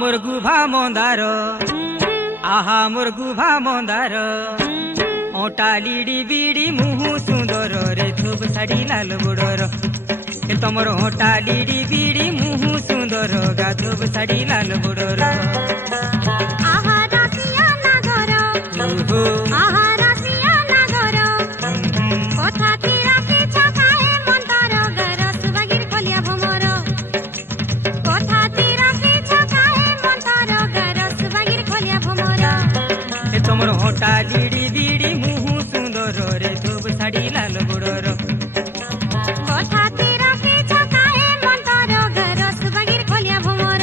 মোর গুভা মন্দার আহা মোর গুভা মন্দার ওটা লিডি বিড়ি মুহু সুন্দর রে ধূপ শাড়ি লাল গোড়র তোমার ওটা লিডি বিড়ি মুহু সুন্দর গা ধূপ শাড়ি লাল গোড়র আহা রাসিয়া নাগর আহা রাসিয়া নাগর কথা তীরা কি ছকায়ে মন্দার গরস বাগির কলিয়া ভমর কথা তীরা কি ছকায়ে মন্দার গরস বাগির কলিয়া ভমর তোমার ওটা লিডি বিড়ি মুহু সুন্দর রে ধূপ শাড়ি লাল গোড়র কথা তীরা কি ছকায়ে মন্দার গরস বাগির কলিয়া ভমর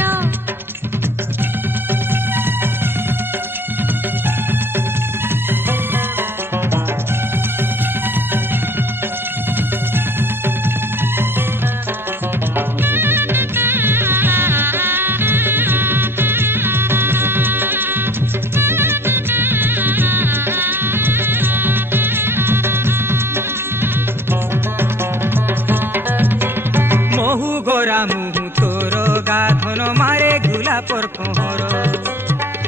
মহু গোরা মুহু তোর গাধন মারে গুলাপর কোহর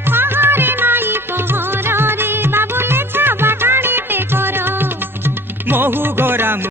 পাহাড়ে নাই পহর রে বাবুলে ছাবা কাড়িতে কর মহু গোরা